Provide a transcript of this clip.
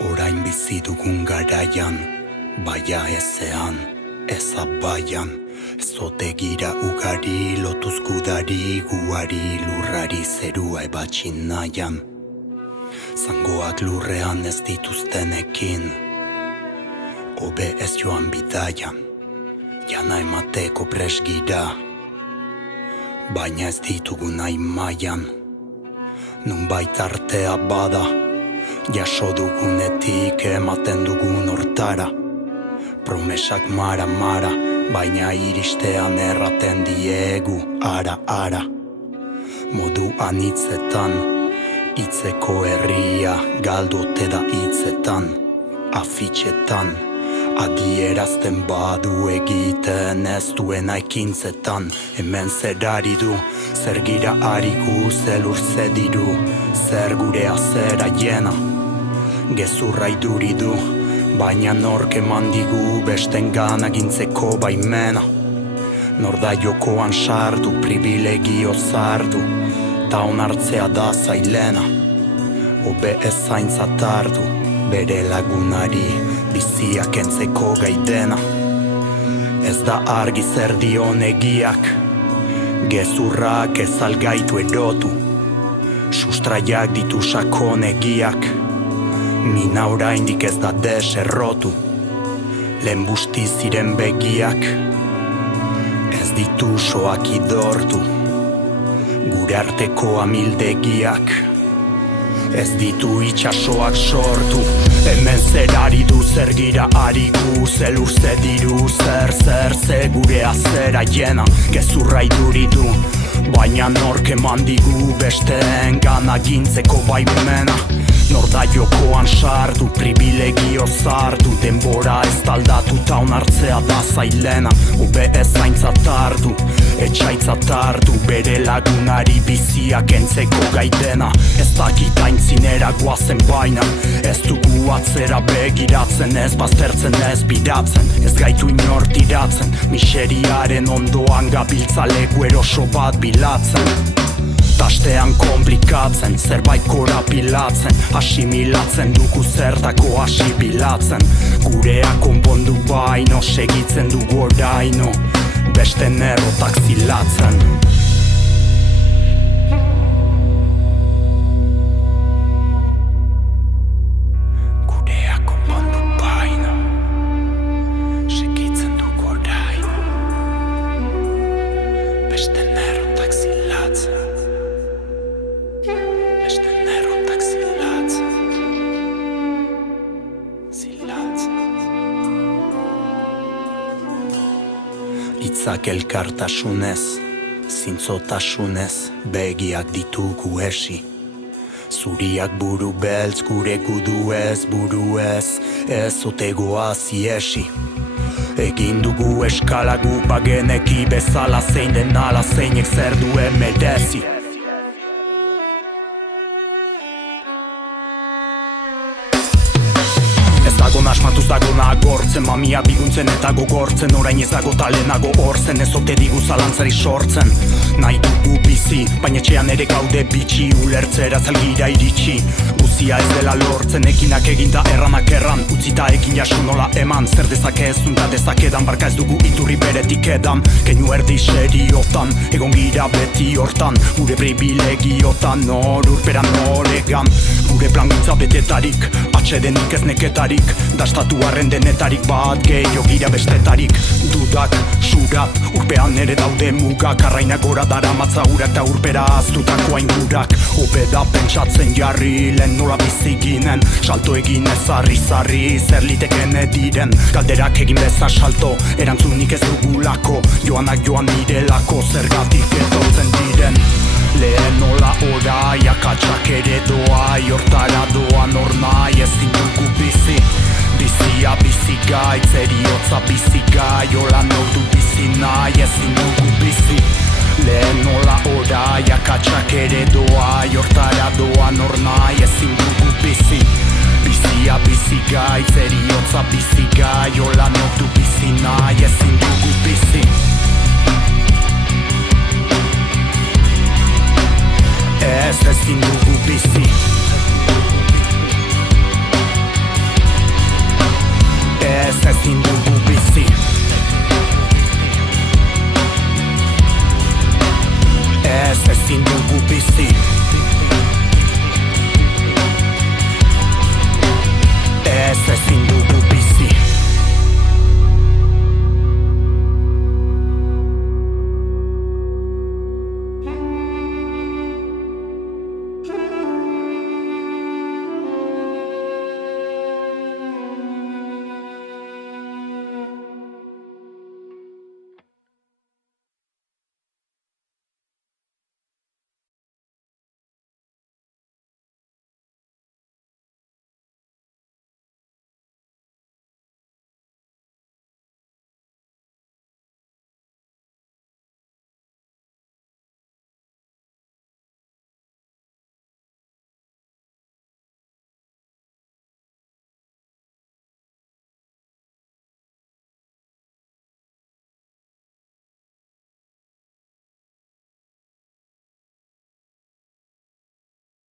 Orain bizi dugun garaian, baia ezean, ez abaian. Zotegira ugari, lotuz gudari, guari, lurrari zerua ebatxin nahian. Zangoak lurrean ez dituztenekin, hobe ez joan bidaian. Jana emateko presgira, baina ez ditugu nahi maian. Nunbait artea bada, jaso dugunetik ematen dugun hortara. Promesak mara, baina iristean erraten diegu ara. Modu anitzetan, hitzeko herria galdote da hitzetan, afitxetan. Adierazten badu egiten ez duena ekintzetan. Hemen zer ari du, zer gira arigu, zelur zediru, zer gurea zera jena. Gezurra iduri du, baina nork eman digu besten gana gintzeko baimena. Nor da jokoan sartu, privilegio zardu, ta onartzea da zailena. Hobe ez zaintzat hartu, bere lagunari bizia kentzeko gaidena. Ez da argi zer dion egiak, gezurrak ez algaitu erotu. Sustraiak ditu sakon egiak, mina oraindik ez da deserrotu. Lehen busti ziren begiak, ez ditu soak idortu. Gure arteko amildegiak, ez ditu itxasoak sortu. Hemen zer ari du, zer gira arigu, zelur zediru, zer ze gurea zera jena. Gezurra iduri du, baina nork eman digu besteen gana gintzeko baimena. Nor da jokoan sartu, privilegio zartu, denbora ez taldatu ta onartzea da zailena. Hobe ez zaintzat hartu, etxaitzat hartu, bere lagunari bizia kentzeko gaidena. Ez dakit aintzinera guazen baina, ez dugu atzera begiratzen, ez baztertzen ez biratzen, ez gaitu inor tiratzen. Miseriaren ondoan gabiltza leku eroso bat bilatzen. Tastean komplikatzen, zerbait korapilatzen, asimilatzen dugu zertako asibilatzen. Gurea konpondu baino, segitzen dugu oraino, beste errotak zilatzen. Gurea konpondu baino, segitzen dugu oraino, beste errotak zilatzen. Itzak elkartasunez, zintzotasunez, begiak ditugu esi. Zuriak buru beltz, gure gudu ez, buru ez otegoa ziesi. Egin dugu eskalagu bageneki bezala, zein den ala zeinek zer duen merezi. Dago asmatuz dagona agortzen, mamia biguntzen eta gogortzen. Orain ez dago talenago horzen, ez ote digu zalantzari sortzen. Nahi dugu bizi, baina etxean ere gaude bitxi. Ulertzera zalgira iritsi, guzia ez dela lortzen. Ekinak eginda erranak erran, utzita ekin jaso nola eman. Zer dezake ez dunta dezakedan, barka ez dugu iturri beretik edan. Keinu erdi seriotan, egon gira beti hortan. Gure privilegiotan, nor urperan noregan. Gure plangintza betetarik, atxedenik ez neketarik. Dastatu arren denetarik bat, gehiago gira bestetarik. Dudak, surat, urpean ere daude mugak. Arraina gora dara matza urak eta urpera aztutako aingurak. Hobe da pentsatzen jarri, lehen nola biziginen. Salto egin ez zarri, zer liteken ediren. Galderak egin beza salto, erantzunik ez dugulako. Joanak joan direlako, zergatik etortzen diren. Lehen nola orai, akatsak ere doai. Hortara doan hor nahi ezin dugu bizi. Bizia bizi gaitz, eriotza bizi gai. Hola nordu bizi nahi ezin dugu bizi. Lehen nola orai, akatsak ere doai. Hortara doan hor nahi ezin dugu bizi. Bizia bizi gaitz, eriotza bizi gai. Hola nordu bizi nahi ezin dugu bizi. Ez ezin dugu